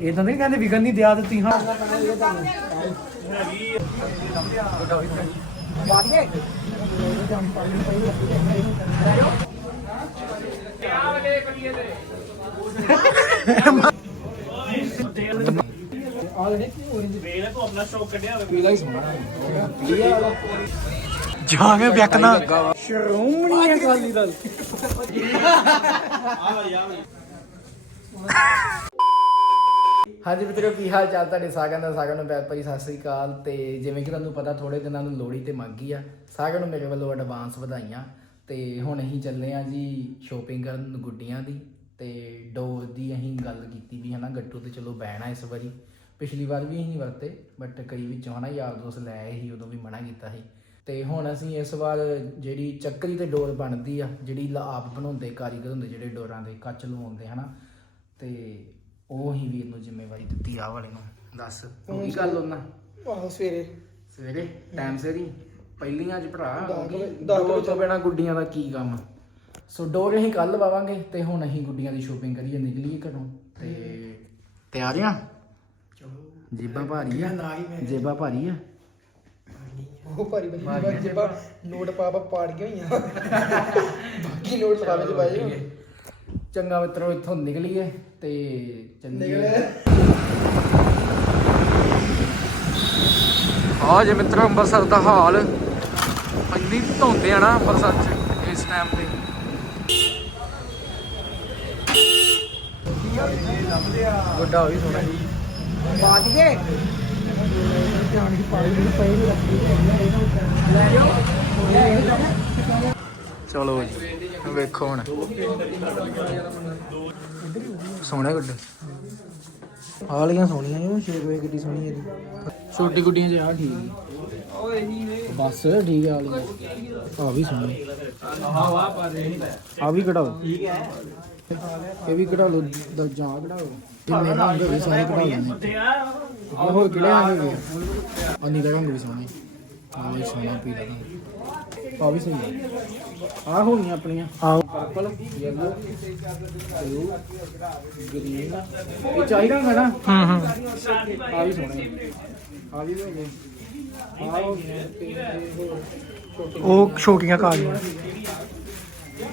ਇਦਾਂ ਨਹੀਂ ਕਹਿੰਦੇ ਵਿਕਣ ਨਹੀਂ ਦਿਆ ਦਿੱਤੀ ਹਾਂ। ਜਾ ਕੇ ਵਿਕਣਾ ਸ਼ਰੋਮਣੀ ਅਕਾਲੀ ਦਲ। ਹਾਂਜੀ ਮਿੱਤਰੋ, ਕੀ ਹਾਲ ਚਾਲ ਤੁਹਾਡੇ? ਸਾਰਿਆਂ ਦਾ ਸਾਰਿਆਂ ਨੂੰ ਪਿਆਰ ਭਰੀ ਸਤਿ ਸ੍ਰੀ ਅਕਾਲ। ਤੇ ਜਿਵੇਂ ਕਿ ਤੁਹਾਨੂੰ ਪਤਾ ਥੋੜੇ ਦਿਨਾਂ ਨੂੰ ਲੋਹੜੀ ਤੇ ਮੰਗੀ ਆ। ਸਾਰਿਆਂ ਨੂੰ ਮੇਰੇ ਵੱਲੋਂ ਐਡਵਾਂਸ ਵਧਾਈਆਂ। ਤੇ ਹੁਣ ਅਸੀਂ ਚੱਲੇ ਆ ਜੀ ਸ਼ੋਪਿੰਗ ਕਰਨ ਗੁੱਡੀਆਂ ਦੀ। ਤੇ ਡੋਰ ਦੀ ਅਸੀਂ ਗੱਲ ਕੀਤੀ ਵੀ ਹਨਾ, ਗੱਟੂ ਤੇ ਚਲੋ ਬੈਣਾ ਇਸ ਵਾਰੀ। ਪਿਛਲੀ ਵਾਰ ਵੀ ਅਸੀਂ ਵਰਤੇ ਬਟ ਕਈ ਵਿੱਚੋਂ ਹਨਾ ਯਾਰ ਦੋਸਤ ਲੈ ਆਏ ਸੀ, ਉਦੋਂ ਵੀ ਮਨਾ ਕੀਤਾ ਸੀ। ਤੇ ਹੁਣ ਅਸੀਂ ਇਸ ਵਾਰ ਜਿਹੜੀ ਚੱਕਰੀ ਤੇ ਡੋਰ ਬਣਦੀ ਆ, ਜਿਹੜੀ ਲ- ਆਪ ਬਣਾਉਂਦੇ, ਕਾਰੀਗਰ ਹੁੰਦੇ ਜਿਹੜੇ ਡੋਰਾਂ ਦੇ, ਕੱਚ ਲਵਾਉਂਦੇ ਹਨਾ। ਤੇ ਉਹ ਹੀ ਵੀਰ ਨੂੰ ਜ਼ਿੰਮੇਵਾਰੀ ਦਿੱਤੀ ਆ ਵਾਲੇ ਨੂੰ। ਦੱਸ ਤੂੰ ਕੀ ਗੱਲ ਉਹਨਾਂ? ਆਹੋ ਸਵੇਰੇ। ਸਵੇਰੇ? ਟਾਈਮ ਸਿਰ ਹੀ ਪਹਿਲੀਆਂ ਚ ਭਰਾ ਵਜੇ ਤੋਂ ਬਿਨਾ ਗੁੱਡੀਆਂ ਦਾ ਕੀ ਕੰਮ? ਸੋ ਡੋਰ ਅਸੀਂ ਕੱਲ ਲਵਾਵਾਂਗੇ ਤੇ ਹੁਣ ਅਸੀਂ ਗੁੱਡੀਆਂ ਦੀ ਸ਼ੋਪਿੰਗ ਕਰੀਏ ਨਿਕਲੀਏ ਘਰੋਂ। ਤੇ ਤਿਆਰ ਆ? ਜੇਬਾਂ ਭਾਰੀ ਆ। ਜੇਬਾਂ ਭਾਰੀ ਆ? ਉਹ ਭਾਰੀ ਬਾਕੀ ਜਿੱਪਾ ਨੋਟ ਪਾ ਪਾ ਪਾੜ ਗਈਆਂ ਹੋਈਆਂ। ਬਾਕੀ ਨੋਟ ਲਫਾਵੇ ਚ ਪਾਏ। ਚੰਗਾ ਮਿੱਤਰੋ ਇੱਥੋਂ ਨਿਕਲੀਏ ਤੇ ਨਿਕਲੇ। ਆ ਜੇ ਮਿੱਤਰੋ ਅੰਮ੍ਰਿਤਸਰ ਦਾ ਹਾਲ। ਇੰਨੀ ਧੁੰਦ ਆ ਨਾ ਅੰਮ੍ਰਿਤਸਰ ਚ ਇਸ ਟਾਈਮ ਤੇ। ਵੱਡਾ ਹੋਈ ਸੋਣਾ ਜੀ। ਪਾੜ ਗਏ ਜਾਣ ਦੀ ਪਾੜ ਗਈ ਪਈ ਰੱਖੀ ਲੈ ਜਾਓ। ਚਲੋ ਜੀ, ਵੇਖੋ ਹੁਣ। ਸੋਹਣੇ ਗੁੱਡੇ। ਆਹ ਸੋਹਣੀਆਂ ਇਹ ਸ਼ੇਕ ਵੇ ਕਿੱਡੀ ਸੋਹਣੀ ਇਹਦੀ ਛੋਟੀ ਗੁੱਡੀਆਂ ਚ ਆ ਠੀਕ ਬਸ ਠੀਕ ਆ ਵਾਲੀਆਂ ਆ ਵੀ ਸੋਹਣੀ। ਆ ਵੀ ਕਢਾਓ। ਠੀਕ ਹੈ ਇਹ ਵੀ ਕਢਾ ਲਓ ਦ ਜਾਂ ਕਢਾਓ। ਜਿੰਨੇ ਰੰਗ ਹੋਵੇ ਸਾਰੇ ਕਢਾ ਲੈਣੇ ਹੋਰ ਕਿਹੜੇ ਰੰਗ ਹੋਵੇ ਆ? ਨੀਲਾ ਰੰਗ ਵੀ ਸੋਹਣਾ। ਆ ਵੀ ਸੋਹਣਾ, ਪੀਲਾ ਰੰਗ। ਆ ਵੀ ਸਹੀ ਹੈ ਆ ਹੋਣੀਆਂ ਆਪਣੀਆਂ। ਆਹੋ ਪਰਪਲ ਯੈਲੋ ਬਲੂ ਗ੍ਰੀਨ ਇਹ ਚਾਹੀਦਾ ਹੈ ਨਾ ਹਾਂ ਹਾਂ। ਆ ਵੀ ਸੋਹਣੇ ਆ। ਵੀ ਹੋ ਗਏ। ਆ ਹੋ ਗਏ ਤੇ ਹੋਰ ਛੋਟੇ ਉਹ ਛੋਟੀਆਂ ਕਾਲੀਆਂ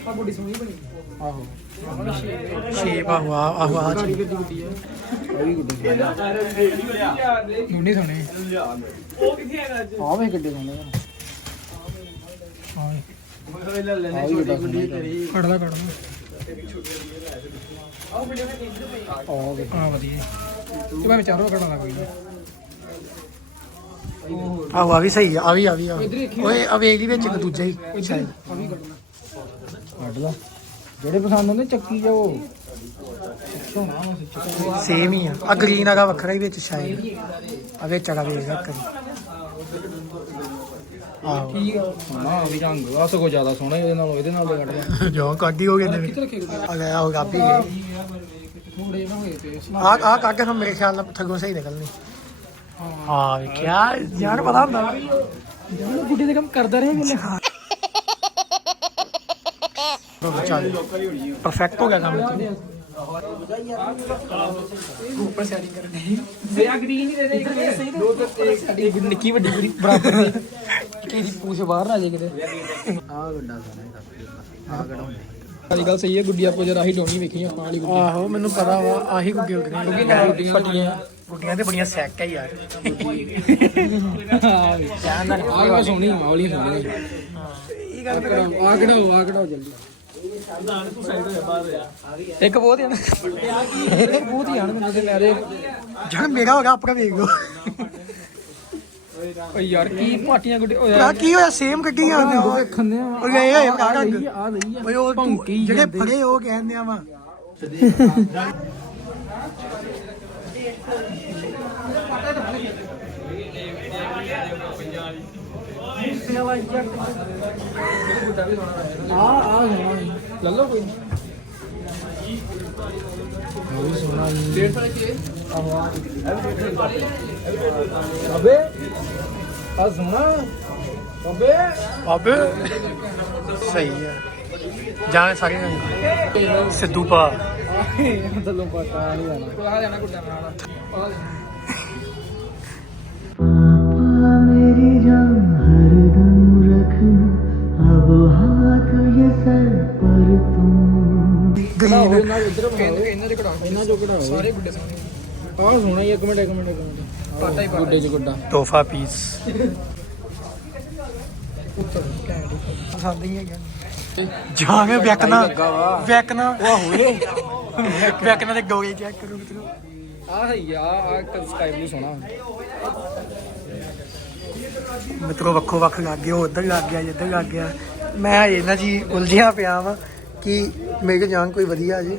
ਆ ਬੜੀ ਸੋਹਣੀ ਬਣੀ। ਆਹੋ। ਸ਼ੇਪ ਆਹੋ ਆਹ- ਆ। ਆ। ਆ। ਸੋਹਣੇ ਆ। ਵੀ ਗੱਡੇ ਸੋਹਣੇ ਆ ਹਾਂ ਆ ਵੀ ਗੁੱਡਾ ਸੋਹਣਾ ਕੱਢਦਾ ਵਧੀਆ ਤੇ ਮੈਂ ਵਿਚਾਰੋ ਕੱਢਣਾ ਕੋਈ ਆਹੋ ਆ ਵੀ ਸਹੀ ਆ ਵੀ ਆ ਵੀ। ਆ ਓਏ, ਆ ਵੇਖ ਲਈ ਵਿੱਚ ਇੱਕ ਦੂਜਾ ਹੀ ਕੱਢ ਲਾ ਜਿਹੜੇ ਪਸੰਦ ਹੁੰਦੇ, ਚੱਕੀ ਜਾਓ। ਸੇਮ ਹੀ ਆ। ਆ ਗ੍ਰੀਨ ਹੈਗਾ ਵੱਖਰਾ ਹੀ ਵਿੱਚ, ਸ਼ਾਇਦ। ਆ ਵਿੱਚ ਵਾਲਾ ਵੇਖ ਕਰੀ ਠੀਕ ਆ। ਸੋਹਣਾ ਵੀ ਰੰਗ ਆ ਸਗੋਂ ਜ਼ਿਆਦਾ ਸੋਹਣਾ ਇਹਦੇ ਨਾਲੋਂ ਇਹਦੇ ਨਾਲ। ਦੇ ਕੱਢ ਲਿਆ ਜੋ ਕਾਢੀ ਹੋ ਗਏ ਨੇ ਕਿੱਥੇ ਰੱਖੇ ਗੁੱਡੀ ਆ ਲੈ ਆਹ ਗਾਪੀ ਗਈ ਥੋੜੇ ਨਾ ਹੋਏ ਤੇ ਆ ਆ ਕਾਕੇ ਫਿਰ ਮੇਰੇ ਖਿਆਲ ਨਾਲ ਥੱਗੋਂ ਸਹੀ ਨਿਕਲਣੀ। ਹਾਂ। ਵੇਖਿਆ ਯਾਰ ਪਤਾ ਹੁੰਦਾ। ਜਾਨ ਗੁੱਡੀ ਦੇ ਕੰਮ ਕਰਦਾ ਰਹੇ ਵੇਲੇ ਚੱਲ ਪਰਫੈਕਟ ਹੋ ਗਿਆ ਕੰਮ ਉੱਪਰ ਸੈਟਿੰਗ ਕਰਨੀ। ਦੇ ਆ ਗ੍ਰੀਨ ਹੀ ਦੇ ਦੇ ਇੱਕ। ਸਹੀ ਦੋ ਤੇ ਸਾਡੀ ਨਿੱਕੀ ਵੱਡੀ ਪੂਰੀ ਬਰਾਬਰ ਦੀ ਕੀ ਦੀ ਪੂਛ ਬਾਹਰ ਨਾ ਜੇ ਕਿਤੇ ਆ ਗੱਡਾ ਸੋਹਣਾ ਆ ਗੜਾ ਸਾਡੀ ਗੱਲ ਸਹੀ ਹੈ ਗੁੱਡੀ ਆਪੋ ਜਰਾ ਹੀ ਡੋਣੀ ਵੇਖੀ ਆਪਾਂ ਵਾਲੀ ਗੁੱਡੀ। ਆਹੋ ਮੈਨੂੰ ਪਤਾ ਵਾ ਆਹੀ ਗੁੱਡੀ ਉੱਡਣੀ ਪੱਟੀਆਂ। ਗੁੱਡੀਆਂ। ਤੇ ਬੜੀਆਂ ਸੈਕ ਹੈ ਯਾਰ। ਆ ਗਾ ਸੋਹਣੀ ਵਾਲੀ ਸੋਹਣੀ ਇਹ ਗੱਲ ਆ ਕਢਾਓ ਆ ਕਢਾਓ ਜਲਦੀ। ਇੱਕ ਬਹੁਤ ਹੀ ਨਾ। ਇੱਕ ਬਹੁਤ ਹੀ ਆਣ ਮੈਨੂੰ ਤੇ ਮੇਰਾ ਹੋ ਗਿਆ ਆਪਣਾ ਵੇਖ ਲਓ। ਓ ਯਾਰ ਕੀ ਪਾਟੀਆਂ ਗੁੱਡੀ ਓਏ ਭਰਾ ਕੀ ਹੋਇਆ? ਸੇਮ ਗੱਡੀਆਂ ਆਉਂਦੇ ਹੋ ਵੇਖਣੇ ਆ। ਉਹ ਗਏ ਹੋਏ ਭਰਾ ਰੰਗ ਆ ਲਈ ਆ। ਓਏ ਉਹ ਤੂੰ- ਜਿਹੜੇ ਫੜੇ ਉਹ ਕਹਿੰਦੇ ਆ ਵਾ। ਆ ਆ ਲੈ ਲਓ ਕੋਈ। ਉਹ ਵੀ ਸੋਹਣਾ ਜੀ। ਡੇਢ ਸਾਲ ਕੇ ਅਬੇ ਆ ਸੁਣਾ ਅਬੇ ਬਾਬੇ ਸਹੀ ਹੈ ਜਾਣੇ ਸਾਰੇ ਸਿੱਧੂ ਪਾ ਥੱਲੋਂ ਪਤਾ ਨਹੀਂ ਜਾਣਾ ਆ ਜਾਣਾ ਗੁੱਡਾ ਨਾਲ ਆ मेरी जान हरदम रखना अब हाथ ये सर पर तुम ਕਢਾਓ ਇਹਨਾਂ ਦੇ ਇੱਧਰ ਬਣਾਓ ਇਹਨਾਂ ਦੇ ਕਢਾਓ ਇਹਨਾਂ ਜੋ ਕਢਾਓ ਸਾਰੇ ਗੁੱਡੇ ਸਾਰੇ ਆਹ ਸੋਹਣਾ ਹੀ ਇੱਕ ਮਿੰਟ ਇੱਕ ਮਿੰਟ ਇੱਕ ਮਿੰਟ। ਪਤਾ ਹੀ ਗੁੱਡੇ ਚ ਗੁੱਡਾ। ਤੋਹਫਾ ਪੀਸ ਪਸੰਦ ਹੀ ਹੈਗਾ। ਜਾਗੇ ਵਿਕਣਾ ਵਿਕਣਾ ਉਹ ਹੋਏ ਵਿਕਣਾ ਤੇ ਗੋਗੇ ਚੈੱਕ ਕਰੋ ਮਿੱਤਰੋ ਆਹ ਸਹੀ ਆ ਆ ਸਕਾਈ ਬਲੂ ਸੋਹਣਾ। ਮਿੱਤਰੋ ਵੱਖੋ ਵੱਖ ਲੱਗ ਗਏ ਉਹ ਉੱਧਰ ਲੱਗ ਗਿਆ ਇੱਧਰ ਲੱਗ ਗਿਆ। ਮੈਂ ਹਜੇ ਨਾ ਜੀ ਉਲਝਿਆ ਪਿਆ ਵਾਂ ਕਿ ਮੇਰੇ ਜਾਨ ਕੋਈ ਵਧੀਆ ਜੀ।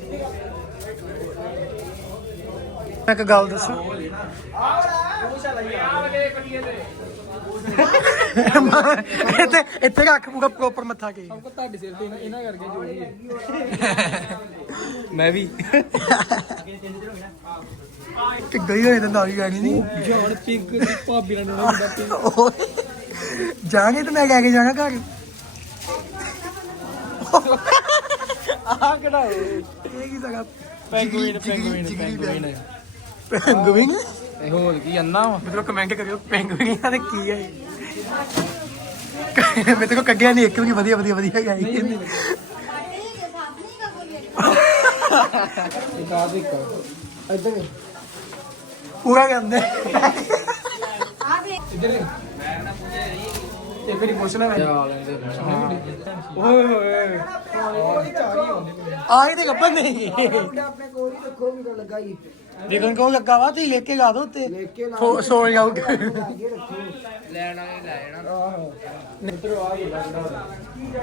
ਮੈਂ ਇੱਕ ਗੱਲ ਦੱਸਾਂ? ਇੱਥੇ ਇੱਥੇ ਰੱਖ ਪੂਰਾ ਪ੍ਰੋਪਰ ਮੱਥਾ ਕੇ ਸਭ ਕੋ ਤੁਹਾਡੇ ਸਿਰ ਤੇ ਇਹਨਾਂ- ਇਹਨਾਂ ਕਰਕੇ ਜੋ ਵੀ ਹੈ। ਮੈਂ ਵੀ। ਕਿ ਗਈ ਹੋਏ ਤਾਂ ਨਾਲ ਹੀ ਗਾਣੀ ਨਹੀਂ। ਜਾਨ ਪਿੰਕ ਦੀ ਭਾਬੀ ਨਾਲ ਪਿੰਕ। ਓਏ ਜਾਗੇ ਤੇ ਮੈਂ ਲੈ ਕੇ ਜਾਣਾ ਘਰ। ਆਹ ਕਢਾਓ ਇਹ ਕੀ ਸਗਾ ਪੈਂਗੁਇਨ ਪੈਂਗੁਇਨ ਪੈਂਗੁਇਨ ਪੈਂਗੁਇਨ? ਇਹ ਹੋਰ ਕੀ ਅੰਨਾ ਵਾ? ਮਤਲਬ ਕਮੈਂਟ ਕਰਿਓ ਪੈਂਗੁਇਨਾਂ ਦੇ ਕੀ ਹੈ ਮੇਰੇ ਕੋ ਕੱਢਿਆ ਨਹੀਂ ਇੱਕ ਵੀ ਵਧੀਆ ਵਧੀਆ ਵਧੀਆ ਗਾਈ ਇੱਕ ਆ ਦੇ ਇੱਧਰ ਪੂਰਾ ਕਹਿੰਦੇ ਇੱਧਰ ਪੁੱਛਣਾ ਮੈਂ ਆ ਲੈਂਦੇ ਓਏ ਹੋਏ ਆਏ ਤੇ ਗੱਪਨ ਨਹੀਂ। ਆਪਣੇ ਕੋਲ ਹੀ ਰੱਖੋ ਵੀ ਲੱਗਾ ਹੀ। ਦੇਖਣ ਕੋ ਲੱਗਾ ਵਾ? ਤੇ ਲੈ ਕੇ ਗਾ ਦੋ ਉੱਤੇ ਸੋ- ਸੋ ਜਾਓਗੇ ਲੈਣ ਵਾਲੇ ਲੈ ਜਾਣਾ ਆਹੋ ਮਿੱਤਰ ਆ ਗਿਆ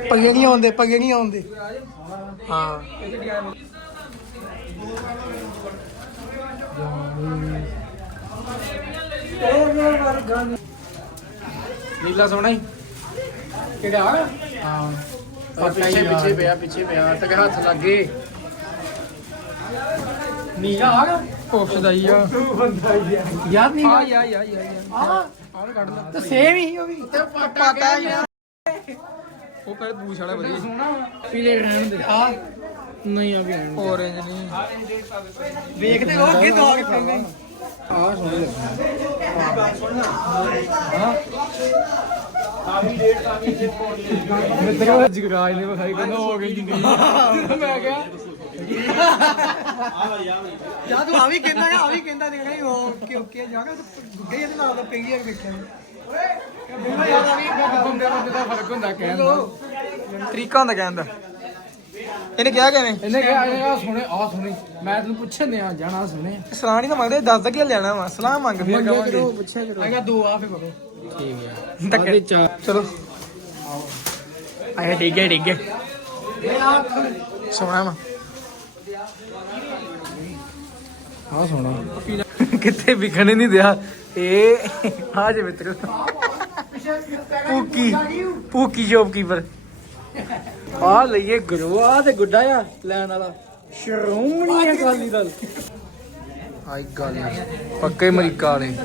ਪੱਗੇ ਨਹੀਂ ਆਉਂਦੇ ਪੱਗੇ ਨਹੀਂ ਆਉਂਦੇ। ਹਾਂ। ਨੀਲਾ ਸੋਹਣਾ ਹੀ। ਕਿਹੜਾ? ਹਾਂ। ਪਿੱਛੇ ਪਿੱਛੇ ਪਿਆ ਪਿੱਛੇ ਪਿਆ। ਤੇ ਹੱਥ ਲੱਗੇ। ਨੀਗਾ ਆ ਕੋਪਸ ਦਾ ਹੀ ਆ। ਯਾਰ ਨਹੀਂ ਆ ਯਾ ਯਾ ਯਾ ਆ। ਆਹ ਕੱਢ ਲੈ। ਤੇ ਸੇਮ ਹੀ ਉਹ ਵੀ। ਪਤਾ ਹੀ ਉਹ ਪਹਿਲੇ ਪੂਛ ਵਾਲਾ ਵਧੀਆ। ਸੋਹਣਾ ਪੀਲੇ ਰਹਿਣ ਦੇ। ਆ। ਨਹੀਂ ਆ ਵੀ orange ਨਹੀਂ। ਵੇਖਦੇ ਉਹ ਅੱਗੇ ਦੋ ਕੇ। ਪੈਂਦੇ ਆ ਸੋਹਣੇ ਲੱਗਦੇ ਮਿੱਤਰੋ ਜਗਰਾਜ ਨੇ ਵਿਖਾਈ ਕਹਿੰਦਾ ਹੋ ਗਈ ਜਿੰਦਗੀ। ਮੈਂ ਕਿਹਾ ਜਾਂ ਤੂੰ ਆ ਵੀ ਕਹਿੰਦਾ ਆ ਵੀ ਕਹਿੰਦਾ ਦੇਖਣਾ ਹੀ ਓਕੇ ਓਕੇ ਜਾਗਾ ਗੁੱਡੇ ਇਹਦੇ ਨਾਲ ਦਾ ਪੈਗੀ ਆ ਵੇਖਿਆ ਬੰਦਾ ਯਾਰ ਵੀ ਬੰਦੇ ਬੰਦੇ ਦਾ ਫ਼ਰਕ ਹੁੰਦਾ ਕਹਿਣ ਦਾ। ਤਰੀਕਾ ਹੁੰਦਾ ਕਹਿਣ ਦਾ। ਇਹਨੇ ਕਿਹਾ ਕਿਵੇਂ? ਇਹਨੇ ਕਿਹਾ ਆ ਸੁਣੇ ਆ ਸੁਣੇ। ਮੈਂ ਤੈਨੂੰ ਪੁੱਛਣ ਦਿਆਂ ਜਾਣਾ ਸੁਣੇ। ਸਲਾਹ ਨਹੀਂ ਤਾਂ ਮੰਗਦੇ ਦੱਸ ਦਾ ਕੀ ਲੈਣਾ ਵਾ? ਸਲਾਹ ਮੰਗ ਫਿਰ ਕਵਾਂਗੇ। ਪੁੱਛਿਆ ਕਰੋ। ਆਗਾ ਦੋ ਆ ਫੇ ਬਗੋ ਠੀਕ ਹੈ ਧੱਕੇ ਚਲੋ। ਆਇਆ ਠੀਕ ਹੈ ਠੀਕ ਹੈ। ਸੋਹਣਾ ਵਾ। ਆ ਸੁਣਾ ਕਿੱਥੇ ਵਿਖਣ ਨਹੀਂ ਦਿਆ। ਇਹ ਆ ਜੇ ਮਿੱਤਰ। ਪੂਕੀ ਪੂਕੀ ਸ਼ੌਪਕੀਪਰ ਆ ਲਈਏ ਗੁਰੂ ਆ ਤੇ ਗੁੱਡਾ ਆ ਲੈਣ ਵਾਲਾ। ਸ਼ਰੋਮਣੀ ਅਕਾਲੀ ਦਲ। ਆਈ ਗੱਲ ਪੱਕੇ ਅਮਰੀਕਾ ਵਾਲੇ।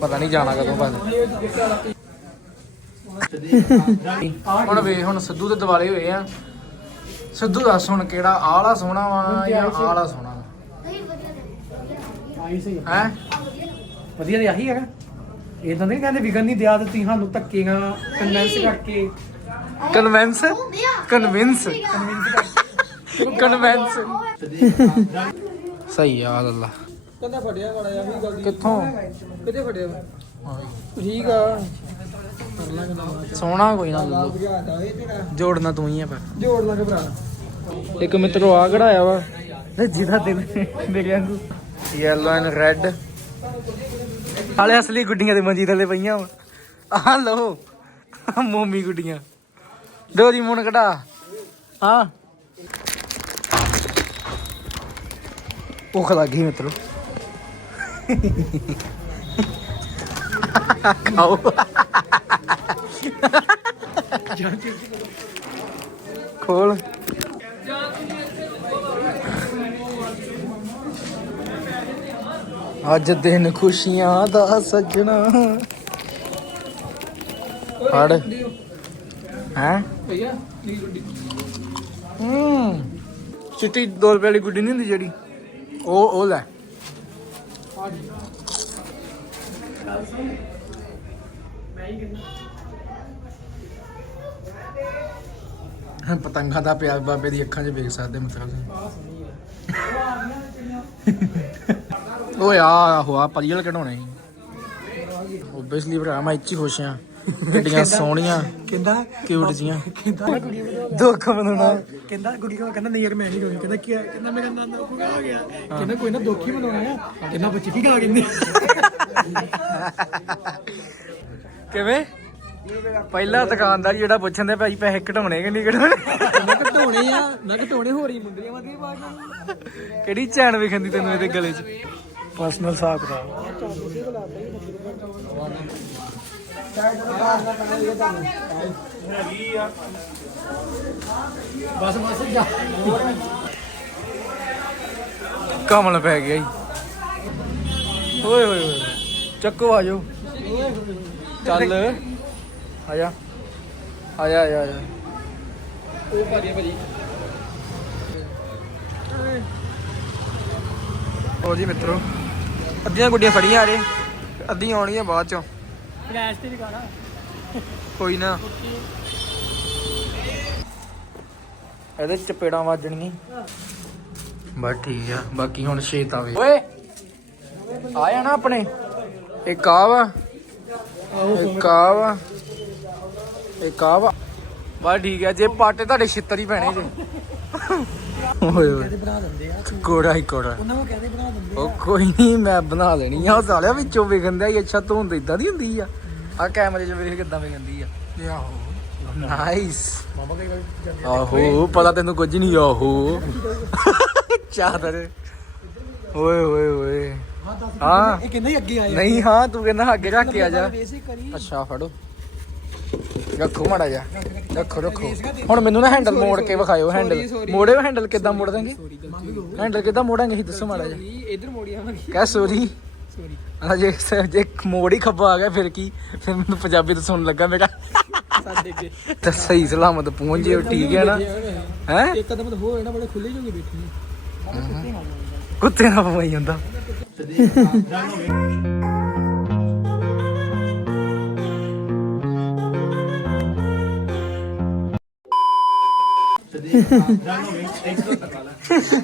ਪਤਾ ਨਹੀਂ ਜਾਣਾ ਕਦੋਂ ਬਾਅਦ। ਹੁਣ ਵੇ ਹੁਣ ਸਿੱਧੂ ਦੇ ਦਿਵਾਲੇ ਹੋਏ ਆ। ਸਿੱਧੂ ਦੱਸ ਹੁਣ ਕਿਹੜਾ ਆਹ ਵਾਲਾ ਸੋਹਣਾ ਵਾ ਜਾਂ ਆਹ ਵਾਲਾ ਸੋਹਣਾ ਆਈ ਸਹੀ ਹੈ? ਵਧੀਆ ਤੇ ਆਹੀ ਹੈਗਾ। ਇਹ ਤਾਂ ਨਹੀਂ ਕਹਿੰਦੇ ਵਿਗਨ ਨਹੀਂ। ਦਿਆ ਤੇ ਤੁਸੀਂ ਸਾਨੂੰ ਧੱਕੇਗਾ ਕਨਵਿੰਸ ਕਰਕੇ। ਕਨਵਿੰਸ ਕਨਵਿੰਸ ਕਨਵਿੰਸ ਸਹੀ ਆ ਅੱਲਾ। ਕਹਿੰਦਾ ਫੜਿਆ ਵਾਲਾ ਆ ਵੀ ਗੱਲ ਕਿੱਥੋਂ? ਕਿਤੇ ਫੜਿਆ ਠੀਕ ਆ। ਸੋਹਣਾ ਕੋਈ ਨਾ ਜੋੜਨਾ ਤੂੰ ਹੀ ਆ ਪਰ ਜੋੜ ਲਾ ਕੇ ਭਰਾ ਇੱਕ ਮਿੱਤਰੋ ਆ ਕਢਾਇਆ ਵਾ? ਜਿਹਦਾ ਦਿਲ ਮੇਰੇ ਵਾਂਗੂ। ਯੈਲੋ ਐਂਡ ਰੈੱਡ ਹਾਲੇ ਅਸਲੀ ਗੁੱਡੀਆਂ ਦੇ ਮੰਜੀ ਥੱਲੇ ਪਈਆਂ ਵਾ ਆ ਲੋ ਮੋਮੀ ਗੁੱਡੀਆਂ। ਦੋ ਦੀ ਮੂਨ ਕਢਾ। ਹਾਂ। ਭੁੱਖ ਲੱਗ ਮਿੱਤਰੋ। ਖਾਓ। ਖੋਲ। ਅੱਜ ਦਿਨ ਖੁਸ਼ੀਆਂ ਦਾ ਸੱਜਣਾ। ਫੜ। ਹੈ? ਭਈਆ ਨੀ ਗੁੱਡੀ। ਹੂੰ। ਚਿੱਟੀ 2 ਰੁਪਏ ਵਾਲੀ ਗੁੱਡੀ ਨਹੀਂ ਹੁੰਦੀ ਜਿਹੜੀ? ਉਹ ਉਹ ਲੈ। ਪਤੰਗਾਂ ਦਾ ਪਿਆਰ ਬਾਬੇ ਦੀ ਅੱਖਾਂ 'ਚ ਵੇਖ ਸਕਦੇ ਮਤਲਬ। ਓਏ ਆ ਹੋਆ ਪਰੀਲ ਕਢਾਉਣੇ ਸੀ। ਓਬਵੀਅਸਲੀ ਭਰਾ ਮੈਂ ਹੀ ਖੁਸ਼ ਆ ਗੱਡੀਆਂ ਸੋਹਣੀਆਂ ਕਹਿੰਦਾ ਕਿਊਟ ਜੀਆਂ ਕਹਿੰਦਾ ਦੁੱਖ ਮਨਾਉਣਾ ਕਹਿੰਦਾ ਗੁੜੀ ਕੋ ਕਹਿੰਦਾ ਨਹੀਂ ਯਾਰ ਮੈਂ ਨਹੀਂ ਰੋਣੀ ਕਹਿੰਦਾ ਕੀ ਆ? ਕਹਿੰਦਾ ਮੇਰਾ ਨਾਨਾ ਦੁੱਖ ਆ ਗਿਆ। ਕਹਿੰਦਾ ਕੋਈ ਨਾ ਦੁੱਖ ਹੀ ਮਨਾਉਣਾ ਆ। ਕਹਿੰਦਾ ਬੱਚੀ ਕੀ ਗਾ ਕਹਿੰਦੀ। ਕਿਵੇਂ? ਪਹਿਲਾ ਦੁਕਾਨਦਾਰ ਜਿਹੜਾ ਪੁੱਛਣ ਦੇ ਭਾਈ ਪੈਸੇ ਘਟਾਉਣੇ ਕਿ ਨਹੀਂ ਘਟਾਉਣੇ ਮੈਂ ਘਟਾਉਣੇ ਆ ਮੈਂ ਘਟਾਉਣੇ ਹੋ ਰਹੀ ਮੁੰਡਰੀਆਂ ਵਾਦੀ ਬਾਗ ਕਿਹੜੀ ਚੈਨ ਵਿਖੰਦੀ ਤੈਨੂੰ ਇਹਦੇ ਗਲੇ 'ਚ? ਪਰਸਨਲ ਸਾਖ ਦਾ ਬਸ ਬਸ ਜਾ ਕਮਲ ਪੈ ਗਿਆ ਜੀ। ਓਏ ਹੋਏ ਹੋਏ ਚੱਕੋ ਆ ਜਾਓ। ਚੱਲ। ਆ ਜਾ। ਆ ਜਾ ਉਹ ਭਾਜੀ ਭਾਜੀ ਹੋ ਜੀ ਮਿੱਤਰੋ। ਅੱਧੀਆਂ ਗੁੱਡੀਆਂ ਫੜੀਆਂ ਆ ਰੇ ਅੱਧੀਆਂ ਆਉਣਗੀਆਂ ਬਾਅਦ ਚੋਂ। ਫਲੈਸ਼ ਤੇ ਲਗਾਣਾ ਕੋਈ ਨਾ। ਇਹਦੇ ਚ ਚਪੇੜਾਂ ਵੱਜਣਗੀਆਂ। ਬਸ ਠੀਕ ਆ ਬਾਕੀ ਹੁਣ ਛੇਤ ਆਵੇ। ਓਏ ਆਇਆ ਨਾ ਆਪਣੇ। ਇੱਕ ਆ ਵਾ। ਇੱਕ ਆ ਵਾ। ਇੱਕ ਆ ਵਾ। ਬਸ ਠੀਕ ਆ ਜੇ ਪਾਟੇ ਤੁਹਾਡੇ ਛਿੱਤਰ ਹੀ ਪੈਣੇ ਜੇ। ਓਏ ਓਏ। ਬਣਾ ਦਿੰਦੇ ਆ ਕੋੜਾ ਹੀ ਕੋੜਾ। ਉਹਨਾਂ ਨੂੰ ਕਹਿੰਦੇ ਬਣਾ ਦਿੰਦੇ ਉਹ ਕੋਈ ਨਹੀਂ ਮੈਂ ਬਣਾ ਲੈਣੀ ਆ। ਸਾਲਿਆ ਵਿੱਚੋਂ ਵਿਖੰਦਾ ਹੀ ਅੱਛਾ ਧੁੰਦ ਇਦਾਂ ਦੀ ਹੁੰਦੀ ਆ। ਆ ਕੈਮਰੇ 'ਚ ਵੇਖ ਕਿਦਾਂ ਵਿਖੰਦੀ ਆ। ਆ ਆਹੋ। ਨਾਈਸ ਮਾਮਾ ਕਈ ਵਾਰ ਆਹੋ ਪਤਾ ਤੈਨੂੰ ਕੁਝ ਨਹੀਂ ਆਹੋ। ਚਾਦਰ। ਓਏ ਓਏ ਓਏ। ਹਾਂ ਇਹ ਕਹਿੰਦਾ ਅੱਗੇ ਆਇਆ ਨਹੀਂ ਹਾਂ ਤੂੰ ਕਹਿੰਦਾ ਅੱਗੇ ਰੱਖ ਕੇ ਆ ਜਾ। ਅੱਛਾ ਫੜੋ। ਰੱਖੋ ਮਾੜਾ ਜਾ ਰੱਖੋ ਰੱਖੋ। ਹੁਣ ਮੈਨੂੰ ਨਾ ਹੈਂਡਲ ਮੋੜ ਕੇ ਵਿਖਾਇਓ ਹੈਂਡਲ ਮੋੜਿਓ ਹੈਂਡਲ ਕਿੱਦਾਂ ਮੋੜ ਦਾਂਗੇ ਹੈਂਡਲ ਕਿੱਦਾਂ ਮੋੜਾਂਗੇ ਅਸੀਂ ਦੱਸੋ ਮਾੜਾ ਜਾ ਇਧਰ ਮੋੜੀ ਆਵਾਂਗੇ ਕਹਿ ਸੋਰੀ ਸੋਰੀ ਆ ਜੇ ਜੇ ਮੋੜ ਹੀ ਖੱਬਾ ਆ ਗਿਆ ਫਿਰ ਕੀ? ਫਿਰ ਮੈਨੂੰ ਪੰਜਾਬੀ ਤਾਂ ਸੁਣਨ ਲੱਗਾ ਮੇਰਾ ਸਾਡੇ ਅੱਗੇ। ਤਾਂ ਸਹੀ ਸਲਾਮਤ ਪਹੁੰਚ ਜਿਓ ਠੀਕ ਹੈ ਨਾ? ਹੈ? ਇੱਕ ਕਦਮ ਤਾਂ ਹੋਰ ਨਾ ਬੜੇ ਖੁੱਲੇ ਜੋਗੇ ਬੈਠੇ ਕੁੱਤੇ ਨਾਲ ਪਵਾਈ ਜਾਂਦਾ।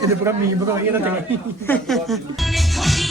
ਇਹਦੇ ਪੂਰਾ ਮੀਮ ਬਗਾ ਇਹਦਾ ਤੇ